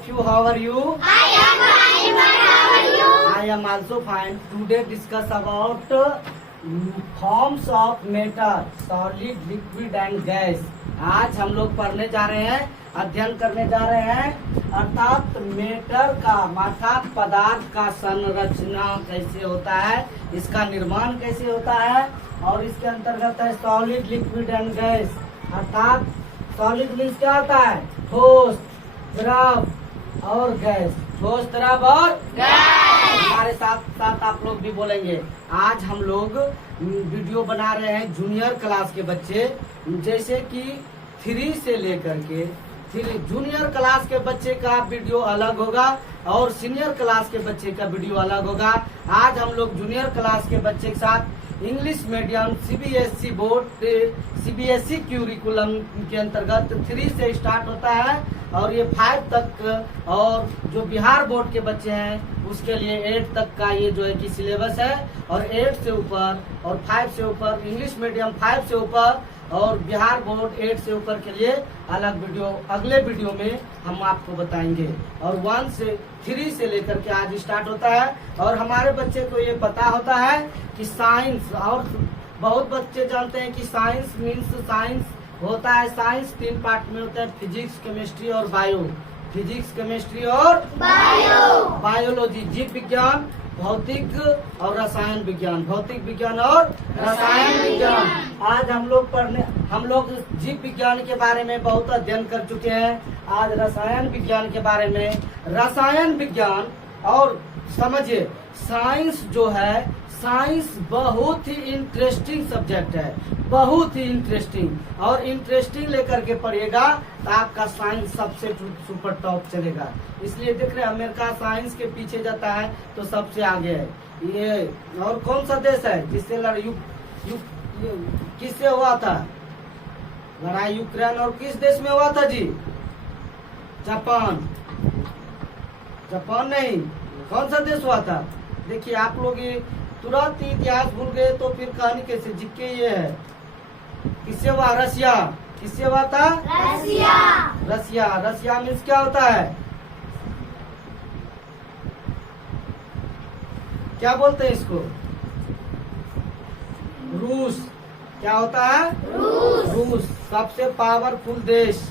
of you. How are you? I am fine, but how are you? I am also fine. Today discuss about forms of matter, solid, liquid and gas. आज हम लोग पढ़ने जा रहे हैं, अध्ययन करने जा रहे हैं, अर्थात मेटर का अर्थात पदार्थ का संरचना कैसे होता है, इसका निर्माण कैसे होता है और इसके अंतर्गत है सॉलिड, लिक्विड एंड गैस। अर्थात सॉलिड मीन्स क्या होता है? ठोस, द्रव और गैस। ठोस, द्रव और गैस। हमारे साथ साथ आप लोग भी बोलेंगे। आज हम लोग वीडियो बना रहे हैं जूनियर क्लास के बच्चे, जैसे कि 3 से लेकर के जूनियर क्लास के बच्चे का वीडियो अलग होगा और सीनियर क्लास के बच्चे का वीडियो अलग होगा। आज हम लोग जूनियर क्लास के बच्चे के साथ English medium CBSE board CBSE curriculum के अंतर्गत 3 से स्टार्ट होता है और ये 5 तक, और जो बिहार बोर्ड के बच्चे हैं उसके लिए 8 तक का ये जो है कि सिलेबस है, और 8 से ऊपर और 5 से ऊपर इंग्लिश मीडियम 5 से ऊपर और बिहार बोर्ड 8 से ऊपर के लिए अलग वीडियो अगले वीडियो में हम आपको बताएंगे। और 1 से 3 से लेकर के आज स्टार्ट होता है। और हमारे बच्चे को ये पता होता है कि साइंस, और बहुत बच्चे जानते हैं कि साइंस मीन्स साइंस होता है, साइंस 3 पार्ट में होता है, फिजिक्स, केमिस्ट्री और बायो। फिजिक्स, केमिस्ट्री और बायोलॉजी, जीव विज्ञान, भौतिक और रसायन विज्ञान, भौतिक विज्ञान और रसायन विज्ञान। आज हम लोग जीव विज्ञान के बारे में बहुत अध्ययन कर चुके हैं। आज रसायन विज्ञान के बारे में, रसायन विज्ञान और समझिए साइंस जो है, साइंस बहुत ही इंटरेस्टिंग सब्जेक्ट है, बहुत ही इंटरेस्टिंग। और इंटरेस्टिंग लेकर के पढ़िएगा तो आपका साइंस सबसे सुपर टॉप चलेगा। इसलिए देख रहे हैं अमेरिका साइंस के पीछे जाता है तो सबसे आगे है ये। और कौन सा देश है जिससे किससे हुआ था लड़ाई? यूक्रेन। और किस देश में हुआ था जी? जापान। जापान नहीं, कौन सा देश हुआ था? देखिए आप लोग ये तुरंत इतिहास भूल गए तो फिर कहानी कैसे जिक्के ये है। किससे हुआ? रसिया। किससे हुआ था? रसिया। रसिया। रसिया मीन्स क्या होता है? क्या बोलते हैं इसको? रूस। क्या होता है? रूस। सबसे पावरफुल देश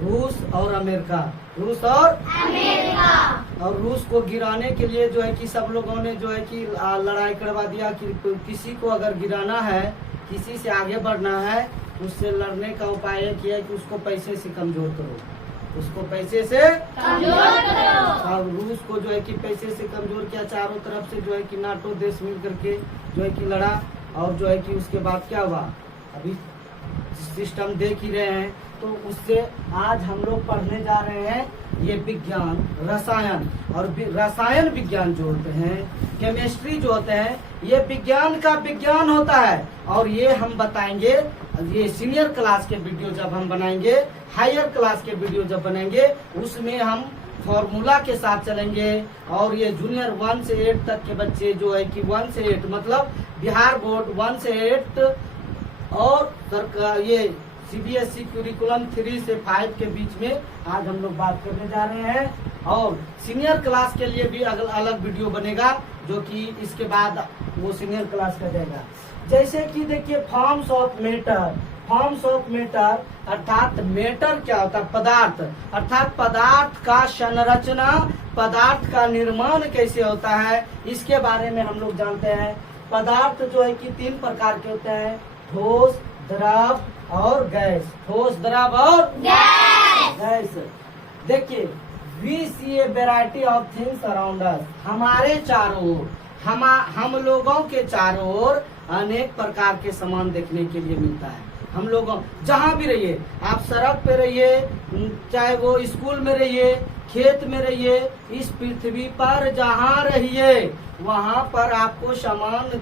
रूस और अमेरिका, रूस और अमेरिका। और रूस को गिराने के लिए जो है कि सब लोगों ने जो है कि लड़ाई करवा दिया कि किसी को अगर गिराना है, किसी से आगे बढ़ना है, उससे लड़ने का उपाय ये किया कि उसको पैसे से कमजोर करो, उसको पैसे से कमजोर करो। और रूस को जो है कि पैसे से कमजोर किया। चारों तरफ से जो है कि नाटो देश मिल करके जो है कि लड़ा। और जो है कि उसके बाद क्या हुआ अभी सिस्टम देख ही रहे हैं। तो उससे आज हम लोग पढ़ने जा रहे हैं ये विज्ञान, रसायन। और रसायन विज्ञान जो होते हैं, केमिस्ट्री जो होते हैं, ये विज्ञान का विज्ञान होता है। और ये हम बताएंगे, ये सीनियर क्लास के वीडियो जब हम बनाएंगे, हायर क्लास के वीडियो जब बनाएंगे, उसमें हम फॉर्मूला के साथ चलेंगे। और ये जूनियर 1 से 8 तक के बच्चे जो है कि 1 से 8 मतलब बिहार बोर्ड 1 से 8 और सरकार ये सीबीएसई क्यूरिकुलम 3 से 5 के बीच में आज हम लोग बात करने जा रहे हैं। और सीनियर क्लास के लिए भी अलग वीडियो बनेगा जो कि इसके बाद वो सीनियर क्लास का जाएगा। जैसे कि देखिए forms of matter. Forms of matter अर्थात मेटर क्या होता है? पदार्थ। अर्थात पदार्थ का संरचना, पदार्थ का निर्माण कैसे होता है, इसके बारे में हम लोग जानते हैं। पदार्थ जो है कि 3 प्रकार के होते हैं, ठोस, द्रव और गैस। ठोस, द्रव और गैस। देखिए we see a variety of things around us. हमारे चारों ओर, हम लोगों के चारों ओर अनेक प्रकार के सामान देखने के लिए मिलता है। हम लोगों जहाँ भी रहिए, आप सड़क पे रहिए, चाहे वो स्कूल में रहिए, खेत में रहिए, इस पृथ्वी पर जहाँ रहिए वहाँ पर आपको सामान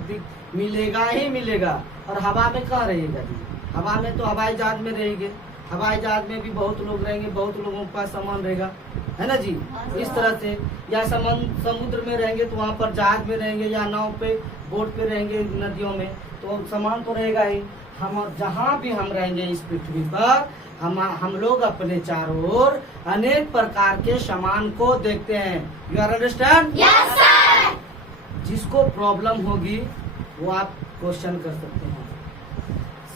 मिलेगा ही मिलेगा। और हवा में कहाँ रहेगा जी? हवा में तो हवाई जहाज में रहेंगे, हवाई जहाज में भी बहुत लोग रहेंगे, बहुत लोगों के पास सामान रहेगा, है ना जी? इस तरह से। या समुद्र में रहेंगे तो वहाँ पर जहाज में रहेंगे, या नाव पे, बोट पे रहेंगे, नदियों में तो सामान तो रहेगा ही। हम जहाँ भी हम रहेंगे इस पृथ्वी पर हम लोग अपने चारों ओर अनेक प्रकार के सामान को देखते हैं। You are understand? Yes sir. जिसको प्रॉब्लम होगी वो आप क्वेश्चन कर सकते हैं।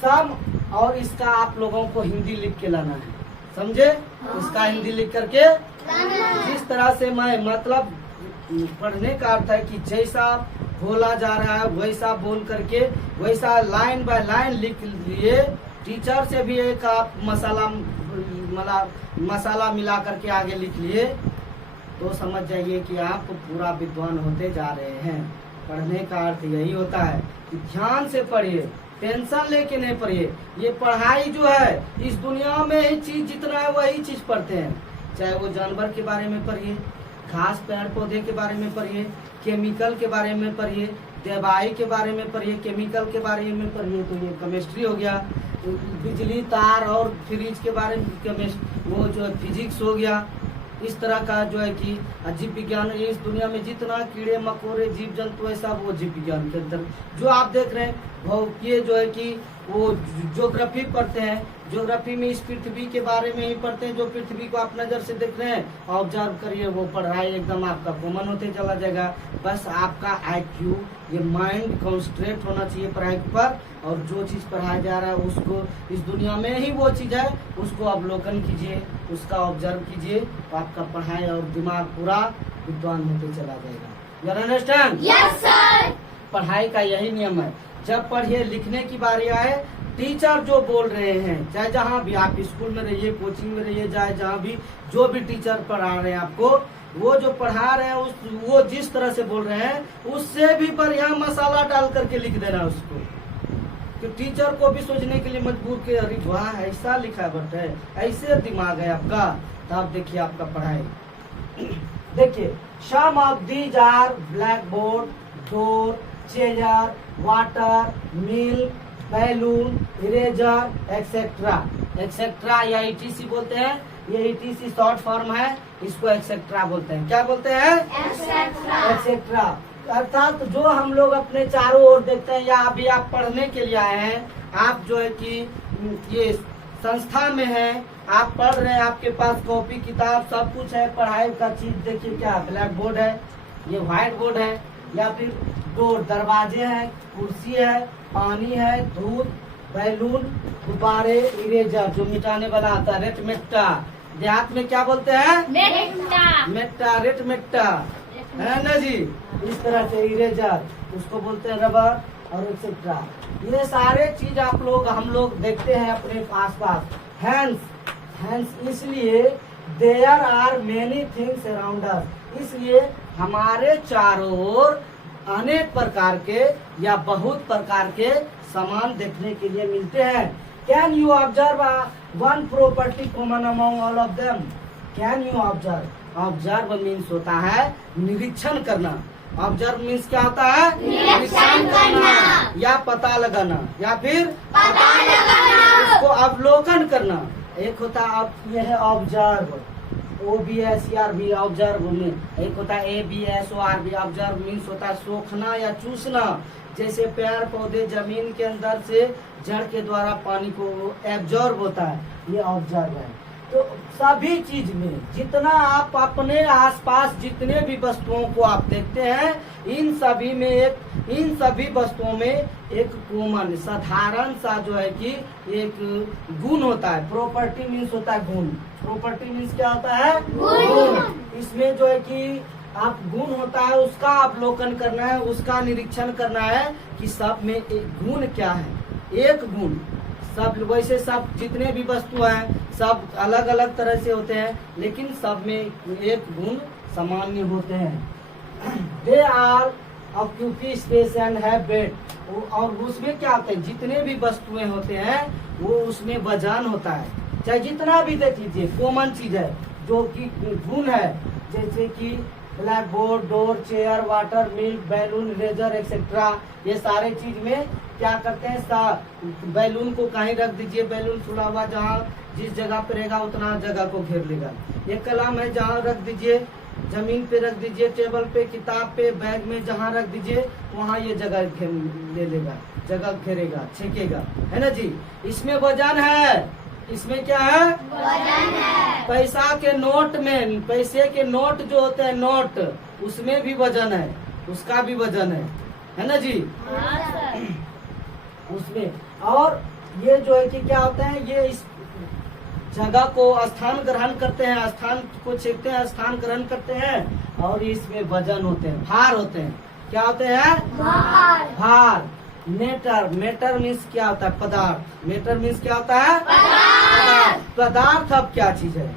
सम और इसका आप लोगों को हिंदी लिख के लाना है, समझे? इसका हिंदी लिख करके जिस तरह से मैं मतलब पढ़ने का अर्थ है कि जैसा बोला जा रहा है वैसा बोल करके वैसा लाइन बाय लाइन लिख लिए। टीचर से भी एक आप मसाला मिला करके आगे लिख लिए तो समझ जाइए कि आप पूरा विद्वान होते जा रहे हैं। पढ़ने का अर्थ यही होता है कि ध्यान से पढ़िए, टेंशन लेके नहीं पढ़िए। ये पढ़ाई जो है इस दुनिया में ही चीज जितना है वही चीज पढ़ते हैं, चाहे वो जानवर के बारे में पढ़िए, घास पेड़ पौधे के बारे में पढ़िए, केमिकल के बारे में पढ़िए, दवाई के बारे में पढ़िए, केमिकल के बारे में पढ़िए तो ये केमिस्ट्री हो गया। बिजली तार और फ्रिज के बारे में वो जो फिजिक्स हो गया। इस तरह का जो है कि जीव विज्ञान, इस दुनिया में जितना कीड़े मकोड़े जीव जंतु है सब वो जीव विज्ञान के अंदर जो आप देख रहे हैं वो ये जो है कि वो ज्योग्राफी पढ़ते हैं। ज्योग्राफी में इस पृथ्वी के बारे में ही पढ़ते हैं, जो पृथ्वी को आप नजर से देख रहे हैं ऑब्जर्व करिए, वो पढ़ाई एकदम आपका कॉमन होते चला जाएगा। बस आपका IQ ये माइंड कॉन्सेंट्रेट होना चाहिए पढ़ाई पर, और जो चीज पढ़ाया जा रहा है उसको इस दुनिया में ही वो चीज है उसको अवलोकन कीजिए, उसका ऑब्जर्व कीजिए तो आपका पढ़ाई और दिमाग पूरा विद्वान होते चला जाएगा। You understand? Yes sir. पढ़ाई का यही नियम है, जब पढ़िए लिखने की बारी आए टीचर जो बोल रहे हैं, चाहे जहाँ भी आप स्कूल में रहिए, कोचिंग में रहिए, चाहे जहाँ भी जो भी टीचर पढ़ा रहे हैं आपको, वो जो पढ़ा रहे हैं वो जिस तरह से बोल रहे हैं उससे भी पर यहाँ मसाला डाल करके लिख देना उसको, कि टीचर को भी सोचने के लिए मजबूर के अरे वाह ऐसा लिखा है, ऐसे दिमाग है आपका। तो आप देखिए आपका पढ़ाई देखिए, some of these are blackboard, door, chair, water, milk, balloon, eraser etcetera. Etcetera या ETC बोलते हैं, ये ETC शॉर्ट फॉर्म है, इसको एक्सेट्रा बोलते हैं। क्या बोलते हैं? एक्सेट्रा। अर्थात जो हम लोग अपने चारों ओर देखते हैं, या अभी आप पढ़ने के लिए आए हैं, आप जो है कि ये संस्था में है, आप पढ़ रहे हैं, आपके पास कॉपी किताब सब कुछ है, पढ़ाई का चीज देखिए क्या ब्लैक बोर्ड है, ये व्हाइट बोर्ड है, या फिर डोर दरवाजे हैं, कुर्सी है, पानी है, दूध, बैलून, गुब्बारे, इरेजर जो मिटाने वाला आता है, रेटमेट्टा। देहात में क्या बोलते हैं? मेट्टा, रेटमेट्टा है ना जी। इस तरह से इरेजर उसको बोलते हैं, रबर और एक्सेट्रा। ये सारे चीज आप लोग हम लोग देखते हैं अपने आसपास। हैंड्स इसलिए there are many things around us, इसलिए हमारे चारों ओर अनेक प्रकार के या बहुत प्रकार के सामान देखने के लिए मिलते हैं। Can you observe one property common among all of them? Can you observe? Observe means होता है निरीक्षण करना। ऑब्जर्व मीन्स क्या होता है? निरीक्षण करना या पता लगाना, या फिर पता लगाना, उसको अवलोकन करना। एक होता है ये है ऑब्जर्व, OBSERV ऑब्जर्व में। एक होता है ABSORV ऑब्जर्व मीन्स होता है सोखना या चूसना। जैसे पेड़ पौधे जमीन के अंदर से जड़ के द्वारा पानी को एब्जॉर्ब होता है, ये ऑब्जर्व है। तो सभी चीज में जितना आप अपने आसपास जितने भी वस्तुओं को आप देखते हैं, इन सभी वस्तुओं में एक कॉमन साधारण सा जो है कि एक गुण होता है। प्रॉपर्टी मीन्स होता है गुण। प्रॉपर्टी मीन्स क्या होता है? गुण। इसमें जो है कि आप गुण होता है उसका अवलोकन करना है, उसका निरीक्षण करना है कि सब में एक गुण क्या है। एक गुण सब वैसे सब जितने भी वस्तु हैं सब अलग अलग तरह से होते हैं, लेकिन सब में एक गुण सामान्य होते हैं। They are occupy space and have weight. और उसमें क्या होता है, जितने भी वस्तुएं होते हैं वो उसमें वजन होता है। चाहे जितना भी देख लीजिए कॉमन चीज है जो कि गुण है, जैसे कि black board, door, chair, water, milk, balloon, eraser etcetera. ये सारे चीज में क्या करते हैं, बैलून को कहीं रख दीजिए, बैलून खुला हुआ जहाँ जिस जगह पे रहेगा उतना जगह को घेर लेगा। ये कलम है जहाँ रख दीजिए जमीन पे रख दीजिए, टेबल पे, किताब पे, बैग में, जहाँ रख दीजिए वहाँ ये जगह ले लेगा, जगह घेरेगा, छेकेगा, है ना जी। इसमें वजन है, इसमें क्या है, वजन है। पैसा के नोट में, पैसे के नोट जो होते हैं नोट, उसमें भी वजन है, उसका भी वजन है ना जी। हाँ सर। उसमें और ये जो है कि क्या होता है, ये इस जगह को स्थान ग्रहण करते हैं, स्थान को छेकते हैं, स्थान ग्रहण करते हैं और इसमें वजन होते हैं, भार होते हैं। क्या होते हैं, भार। भार। मेटर, मेटर मीन्स क्या होता है, पदार्थ। मेटर मीन्स क्या होता है, पदार्थ। पदार्थ अब क्या चीज है,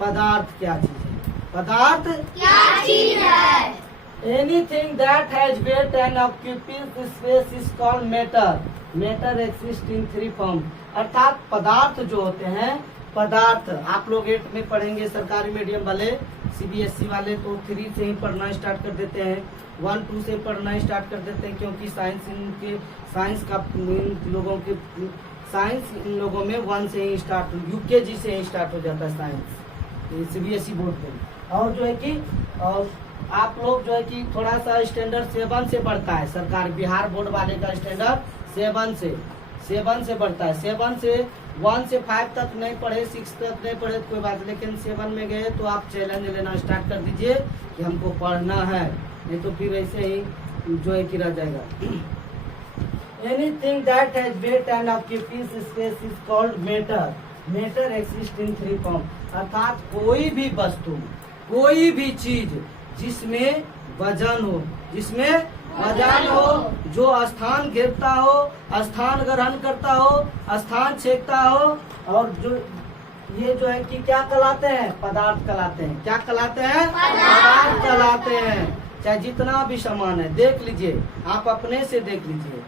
पदार्थ क्या चीज है, पदार्थ क्या चीज है। Anything that has weight and occupies space is called matter. Matter exists in three forms. अर्थात पदार्थ जो होते हैं, पदार्थ आप लोग 8 में पढ़ेंगे, सरकारी मीडियम वाले, CBSE वाले तो 3 से ही पढ़ना स्टार्ट कर देते हैं, 1-2 से पढ़ना स्टार्ट कर देते हैं, क्योंकि साइंस का इन लोगों के साइंस इन लोगों में 1 से ही स्टार्ट, UKG से ही स्टार्ट हो जाता है साइंस CBSE बोर्ड पे। और जो है कि और आप लोग जो है कि थोड़ा सा स्टैंडर्ड 7 से बढ़ता है, सरकार बिहार बोर्ड वाले का स्टैंडर्ड 7 से बढ़ता है। 7 से 1 से 5 तक नहीं पढ़े, 6 तक नहीं पढ़े तो कोई बात, लेकिन 7 में गए तो आप चैलेंज लेना स्टार्ट कर दीजिए कि हमको पढ़ना है, नहीं तो फिर ऐसे ही जो है कि रह जाएगा। Anything that has weight and occupies space is called matter. Matter exists in 3 forms. अर्थात कोई भी वस्तु, कोई भी चीज जिसमें वजन हो, जिसमें वजन हो, जो स्थान घेरता हो, स्थान ग्रहण करता हो, स्थान छेकता हो, और जो ये जो है कि क्या कहलाते हैं, पदार्थ कहलाते हैं। क्या कहलाते हैं, पदार्थ कहलाते हैं। चाहे जितना भी सामान है, देख लीजिए, आप अपने से देख लीजिए,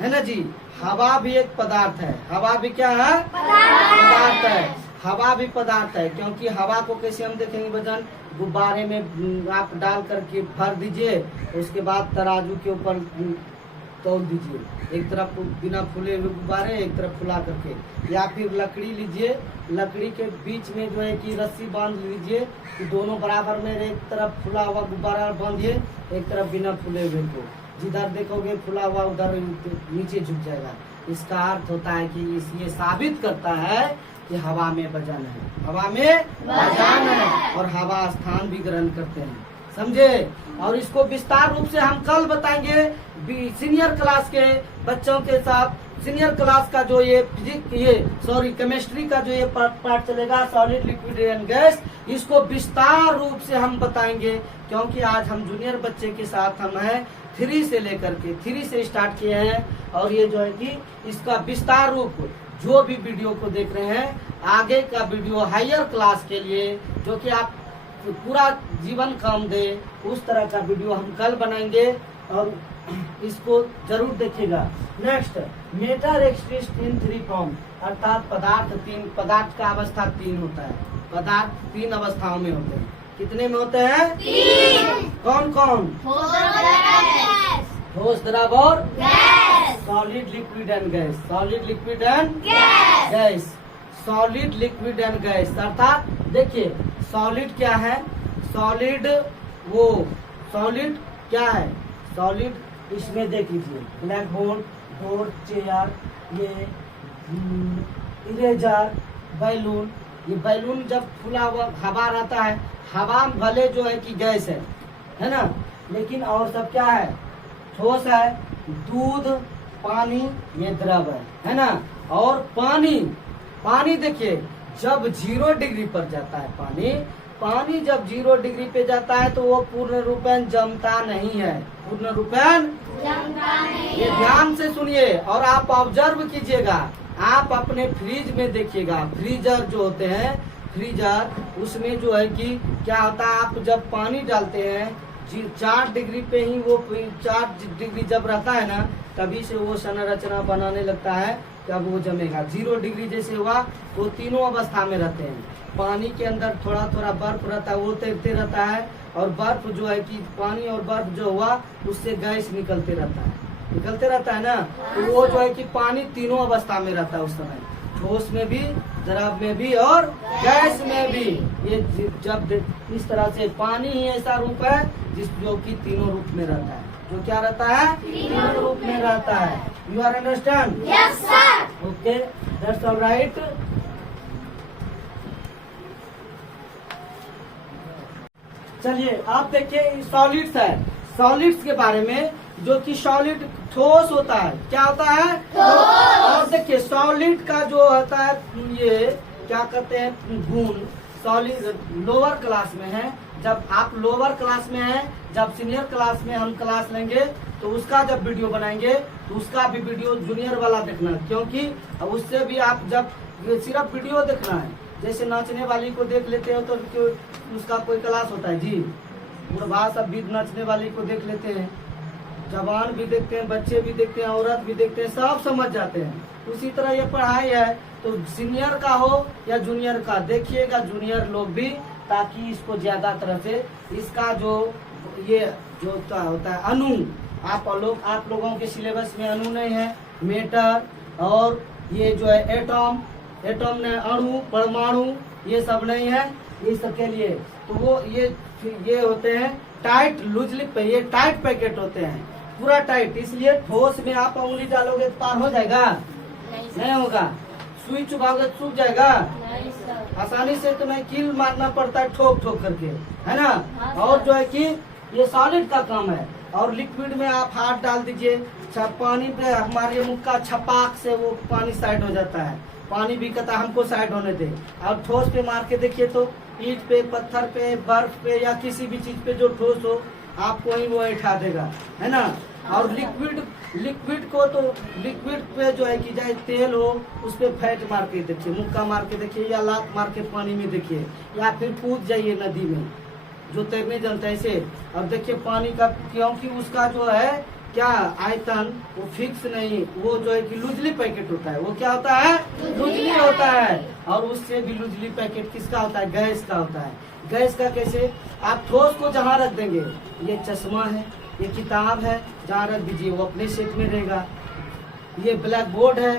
है ना जी। हवा भी एक पदार्थ है, हवा भी क्या है, पदार्थ है। हवा भी पदार्थ है, क्योंकि हवा को कैसे हम देखेंगे, वजन गुब्बारे में आप डाल करके भर दीजिए, उसके बाद तराजू के ऊपर तौल दीजिए, एक तरफ बिना फूले हुए गुब्बारे, एक तरफ फुला करके, या फिर लकड़ी लीजिए, लकड़ी के बीच में जो है कि रस्सी बांध लीजिए कि दोनों बराबर में, एक तरफ फुला हुआ गुब्बारा बांधिए, एक तरफ बिना फूले हुए को, जिधर देखोगे फुला हुआ उधर नीचे झुक जाएगा। इसका अर्थ होता है कि ये साबित करता है कि हवा में वजन है, हवा में वजन है, और हवा स्थान भी ग्रहण करते हैं, समझे। और इसको विस्तार रूप से हम कल बताएंगे सीनियर क्लास के बच्चों के साथ। सीनियर क्लास का जो ये केमिस्ट्री का जो ये पार्ट चलेगा, सॉलिड, लिक्विड एंड गैस, इसको विस्तार रूप से हम बताएंगे, क्योंकि आज हम जूनियर बच्चे के साथ हम हैं 3 से लेकर के 3 से स्टार्ट किए हैं, और ये जो है कि इसका विस्तार रूप, जो भी वीडियो को देख रहे हैं, आगे का वीडियो हायर क्लास के लिए, जो कि आप पूरा जीवन काम दे, उस तरह का वीडियो हम कल बनाएंगे, और इसको जरूर देखिएगा। नेक्स्ट, मैटर एक्सिस्ट इन 3 फॉर्म, अर्थात पदार्थ का अवस्था 3 होता है। पदार्थ 3 अवस्थाओं में होते हैं। कितने में होते हैं, 3। कौन कौन, ठोस, द्रव और gas. Solid, liquid and gas. Solid, liquid and gas. Gas. Solid, liquid and gas, अर्थात देखिए सॉलिड क्या है, सॉलिड सॉलिड क्या है, सॉलिड इसमें देख लीजिए, ब्लैक बोर्ड, डोर, चेयर, ये इरेजर, बैलून। ये बैलून जब खुला हुआ हवा रहता है, हवा भले जो है कि गैस है ना, लेकिन और सब क्या है, ठोस है। दूध, पानी, ये द्रव है ना। और पानी देखिए, जब 0 डिग्री पर जाता है पानी जब 0 डिग्री पे जाता है तो वो पूर्ण रूपेण जमता नहीं है, पूर्ण रूपेण जमता नहीं ये है। ध्यान से सुनिए और आप ऑब्जर्व कीजिएगा। आप अपने फ्रिज में देखिएगा, फ्रीजर जो होते हैं, फ्रीजर, उसमें जो है कि क्या होता है, आप जब पानी डालते हैं 4 डिग्री पे ही, वो 4 डिग्री जब रहता है ना, तभी से वो संरचना बनाने लगता है, तब वो जमेगा। 0 डिग्री जैसे हुआ तो तीनों अवस्था में रहते हैं। पानी के अंदर थोड़ा थोड़ा बर्फ रहता है, वो तैरते रहता है, और बर्फ जो है कि पानी और बर्फ जो हुआ उससे गैस निकलते रहता है ना, तो वो जो है कि पानी तीनों अवस्था में रहता है उस समय। ठोस में भी, द्रव में भी और गैस में भी। ये जब इस तरह से पानी ही ऐसा रूप है जो कि तीनों रूप में रहता है। जो क्या रहता है? तीनों रूप में रहता है। You are understand? Yes, sir. Okay, that's all right. चलिए आप देखिए सॉलिड्स है। सॉलिड्स के बारे में, जो कि सॉलिड ठोस होता है। क्या होता है? ठोस। और देखिए सॉलिड का जो होता है, ये क्या कहते हैं, गुण सॉलिड लोअर क्लास में है। जब आप लोअर क्लास में हैं, जब सीनियर क्लास में हम क्लास लेंगे तो उसका जब वीडियो बनाएंगे तो उसका भी वीडियो जूनियर वाला देखना, क्योंकि उससे भी आप जब सिर्फ वीडियो देखना है, जैसे नाचने वाली को देख लेते हो तो उसका कोई क्लास होता है जी। बुढ़वा सब भी नाचने वाली को देख लेते हैं, जवान भी देखते हैं, बच्चे भी देखते हैं, औरत भी देखते हैं, सब समझ जाते हैं। उसी तरह ये पढ़ाई है, तो सीनियर का हो या जूनियर का, देखिएगा जूनियर लोग भी, ताकि इसको ज्यादा तरह से इसका जो ये जो होता है अणु, आप लोगों के सिलेबस में अणु नहीं है, मेटर और ये जो है एटम ने अणु, परमाणु, ये सब नहीं है। इस सब के लिए तो वो ये होते हैं टाइट लूजली, ये टाइट पैकेट होते हैं, पूरा टाइट। इसलिए ठोस में आप उंगली डालोगे तो पार हो जाएगा? नहीं होगा। सुई चुभाओगे तो सूख जाएगा? नहीं सर। आसानी से तुम्हें कील मारना पड़ता है ठोक ठोक करके, है ना? हाँ, और जो है कि ये सॉलिड का काम है। और लिक्विड में आप हाथ डाल दीजिए, पानी पे हमारे मुख का छपाक से वो पानी साइड हो जाता है। पानी भी कहता है हमको साइड होने दे। और ठोस पे मार के देखिए तो ईंट पे, पत्थर पे, बर्फ पे या किसी भी चीज पे जो ठोस हो आपको ही वो उठा देगा, है ना? और लिक्विड को तो लिक्विड पे जो है कि चाहे तेल हो उस पे फैट मार के देखिए, मुक्का मार के देखिए, या लात मार के पानी में देखिए, या फिर कूद जाइए नदी में, जो तैरने जानता है ऐसे। अब देखिए पानी का, क्योंकि उसका जो है क्या आयतन वो फिक्स नहीं, वो जो है कि लूजली पैकेट होता है। वो क्या होता है? लूजली होता है। और उससे भी लूजली पैकेट किसका होता है? गैस का होता है। गैस का कैसे? आप ठोस को जहाँ रख देंगे, ये चश्मा है, ये किताब है, जहाँ रख दीजिए वो अपने शेप में रहेगा। ये ब्लैक बोर्ड है,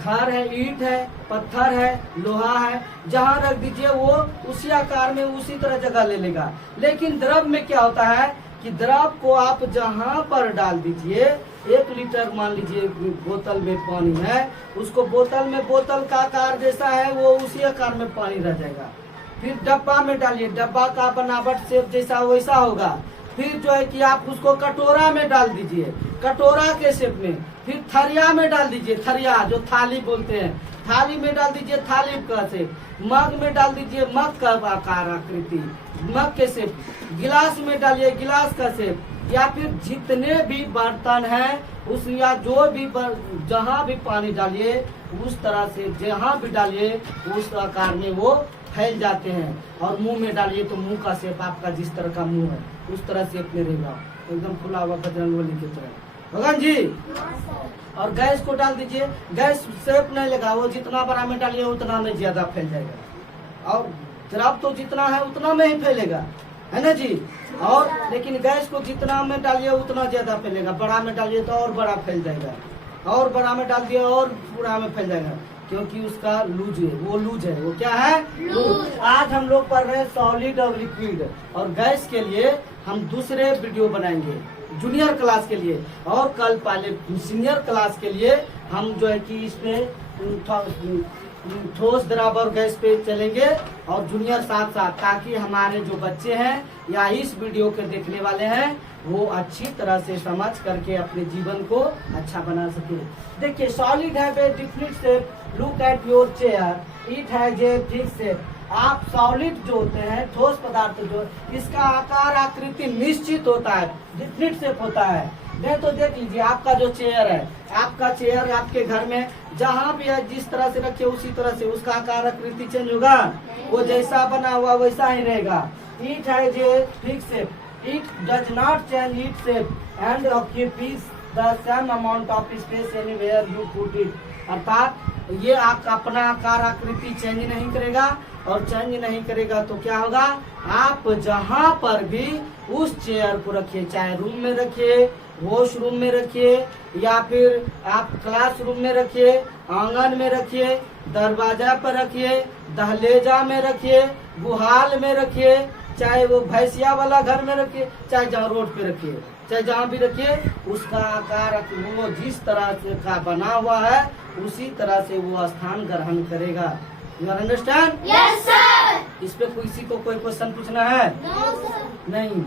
घर है, ईंट है, पत्थर है, लोहा है, जहाँ रख दीजिए वो उसी आकार में उसी तरह जगह ले लेगा। लेकिन द्रव में क्या होता है कि द्रव को आप जहाँ पर डाल दीजिए, 1 लीटर मान लीजिए बोतल में पानी है, उसको बोतल में, बोतल का आकार जैसा है वो उसी आकार में पानी रह जाएगा। फिर डब्बा में डालिए, डब्बा का बनावट शेप जैसा वैसा होगा। फिर जो है कि आप उसको कटोरा में डाल दीजिए, कटोरा के शेप में। फिर थरिया में डाल दीजिए, थरिया जो थाली बोलते हैं, थाली में डाल दीजिए थाली का शेप। मग में डाल दीजिए मग का आकार आकृति, मग के शेप। गिलास में डालिए गिलास का शेप। या फिर जितने भी बर्तन हैं उस, या जो भी जहाँ भी पानी डालिए उस तरह से, जहाँ भी डालिए उस आकार में वो फैल जाते हैं। और मुंह में डालिए तो मुंह का शेप आपका जिस तरह का मुंह है उस तरह शेप में रहेगा, एकदम खुला हुआ बजरंगबली की तरह। भगवान जी, और गैस को डाल दीजिए, गैस शेप नहीं लगा, वो जितना बड़ा में डालिए उतना में ज्यादा फैल जाएगा। और द्रव तो जितना है उतना में ही फैलेगा, है ना जी? और लेकिन गैस को जितना में डालिए उतना ज्यादा फैलेगा, बड़ा में डालिए तो और बड़ा फैल जाएगा, और बड़ा में डाल दिए और पूरा में फैल जाएगा, क्योंकि उसका लूज है, वो लूज है। वो क्या है? लूज। आज हम लोग पढ़ रहे हैं सॉलिड और लिक्विड। और गैस के लिए हम दूसरे वीडियो बनाएंगे जूनियर क्लास के लिए, और कल पहले सीनियर क्लास के लिए हम जो है कि इसमें ठोस द्रव और गैस पे चलेंगे, और जूनियर साथ साथ, ताकि हमारे जो बच्चे हैं या इस वीडियो के देखने वाले हैं वो अच्छी तरह से समझ करके अपने जीवन को अच्छा बना सके। देखिए सॉलिड है वे definite shape, look at your chair, it has a fix shape. आप सॉलिड जो होते हैं, ठोस पदार्थ जो, इसका आकार आकृति निश्चित होता है, डिफिनिट शेप होता है। नहीं तो देख लीजिए आपका जो चेयर है, आपका चेयर आपके घर में जहाँ भी है जिस तरह से रखिए उसी तरह से उसका आकार आकृति चेंज होगा, वो जैसा बना हुआ वैसा ही रहेगा। It has a fix shape, it does not change it shape and occupies the same amount of space anywhere you put it. अर्थात ये अपना आकार आकृति चेंज नहीं करेगा, और चेंज नहीं करेगा तो क्या होगा, आप जहाँ पर भी उस चेयर को रखिए, चाहे रूम में रखिए, वॉशरूम में रखिए, या फिर आप क्लासरूम में रखिए, आंगन में रखिए, दरवाजा पर रखिए, दहलेजा में रखिए, गुहाल में रखिए, चाहे वो भैंसिया वाला घर में रखिए, चाहे जहाँ रोड पे रखिए, चाहे जहाँ भी रखिए, उसका आकार वो जिस तरह से का बना हुआ है उसी तरह से वो स्थान ग्रहण करेगा। You understand? Yes sir. इस पे किसी को कोई क्वेश्चन पूछना है? No sir. नहीं।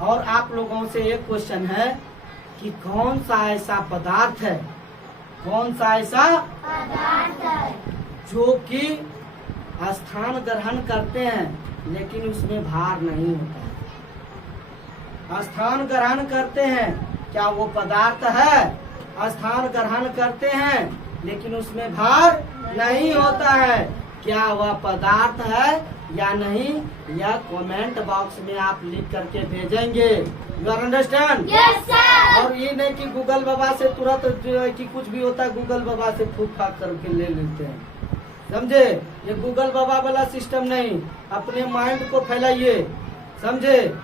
और आप लोगों से एक क्वेश्चन है कि कौन सा ऐसा पदार्थ है, कौन सा ऐसा पदार्थ है जो कि स्थान ग्रहण करते हैं लेकिन उसमें भार नहीं होता है। स्थान ग्रहण करते हैं, क्या वो पदार्थ है? स्थान ग्रहण करते हैं लेकिन उसमें भार नहीं होता है, क्या वह पदार्थ है या नहीं? यह कमेंट बॉक्स में आप लिख करके भेजेंगे। You understand? Yes sir. और ये नहीं कि गूगल बाबा से तुरंत जो है कि कुछ भी होता है गूगल बाबा से फूक फाक करके ले लेते हैं, समझे? ये गूगल बाबा वाला सिस्टम नहीं, अपने माइंड को फैलाइए, समझे?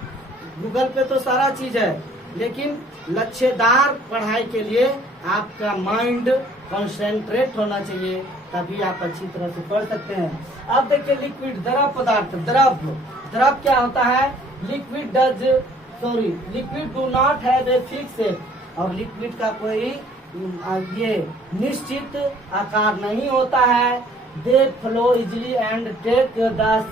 गूगल पे तो सारा चीज है लेकिन लक्ष्यदार पढ़ाई के लिए आपका माइंड कंसंट्रेट होना चाहिए, तभी आप अच्छी तरह से पढ़ सकते हैं। अब देखिए लिक्विड, द्रव पदार्थ, द्रव क्या होता है? Liquid do not have a fix shape, और लिक्विड का कोई ये निश्चित आकार नहीं होता है। They flow easily and take the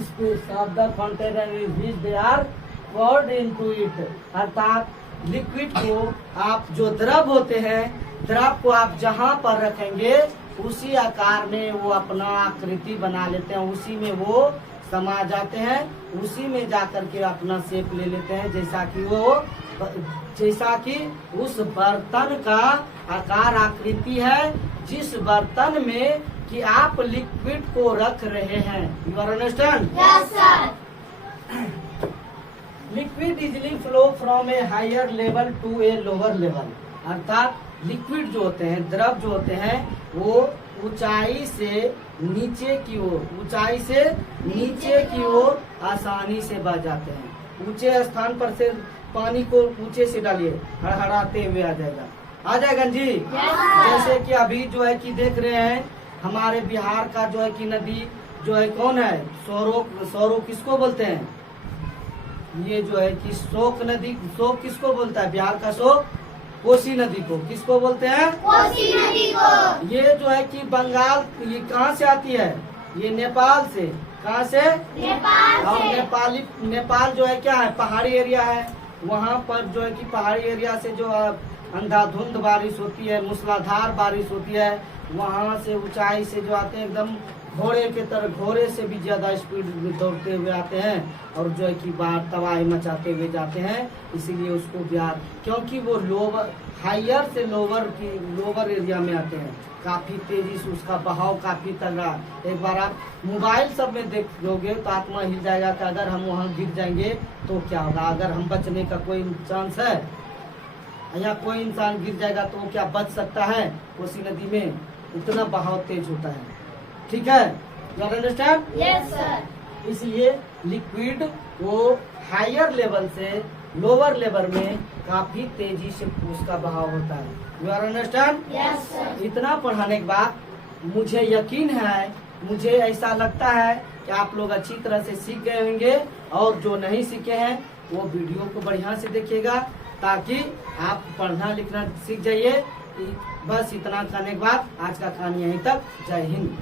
space of the container in which they are poured into it, अर्थात लिक्विड को आप जो द्रव होते हैं, द्रव को आप जहाँ पर रखेंगे उसी आकार में वो अपना आकृति बना लेते हैं, उसी में वो समा जाते हैं, उसी में जाकर के अपना शेप ले लेते हैं, जैसा कि उस बर्तन का आकार आकृति है जिस बर्तन में कि आप लिक्विड को रख रहे हैं। You are understand? Yes sir. Liquid easily flow from a higher level to a lower level, अर्थात लिक्विड जो होते हैं, द्रव जो होते हैं, वो ऊंचाई से नीचे की ओर आसानी से बह जाते हैं। ऊंचे स्थान पर से पानी को ऊंचे से डालिए, हड़हड़ाते हुए आ जाएगा जी। जैसे कि अभी जो है कि देख रहे हैं हमारे बिहार का जो है कि नदी जो है कौन है? सौरो किसको बोलते हैं? ये जो है कि शोक नदी, शोक किसको बोलता है? बिहार का शोक कोसी नदी को किसको बोलते हैं? कोसी नदी को। ये जो है कि बंगाल, ये कहाँ से आती है? ये नेपाल से। कहाँ से? नेपाल और से। नेपाल जो है क्या है? पहाड़ी एरिया है। वहाँ पर जो है कि पहाड़ी एरिया से जो अंधाधुंध बारिश होती है, मूसलाधार बारिश होती है, वहाँ से ऊंचाई से जो आते हैं एकदम घोड़े के तरह, घोड़े से भी ज्यादा स्पीड में दौड़ते हुए आते हैं और जो है कि बाहर तबाही मचाते हुए जाते हैं। इसीलिए उसको बिहार, क्योंकि वो हायर से लोअर एरिया में आते हैं, काफी तेजी से उसका बहाव काफी तगड़ा। एक बार आप मोबाइल सब में देख लोगे तो आत्मा हिल जाएगा कि अगर हम वहाँ गिर जाएंगे तो क्या होगा, अगर हम बचने का कोई चांस है या कोई इंसान गिर जाएगा तो वो क्या बच सकता है? कोसी नदी में इतना बहाव तेज होता है। ठीक है, यू अंडरस्टैंड? Yes sir. इसलिए लिक्विड वो हायर लेवल से लोअर लेवल में काफी तेजी से उसका बहाव होता है। You are understand? Yes sir. इतना पढ़ाने के बाद मुझे यकीन है, मुझे ऐसा लगता है कि आप लोग अच्छी तरह से सीख गए होंगे, और जो नहीं सीखे हैं वो वीडियो को बढ़िया से देखिएगा ताकि आप पढ़ना लिखना सीख जाइए। बस इतना करने के बाद आज का कहानी यहीं तक। जय हिंद।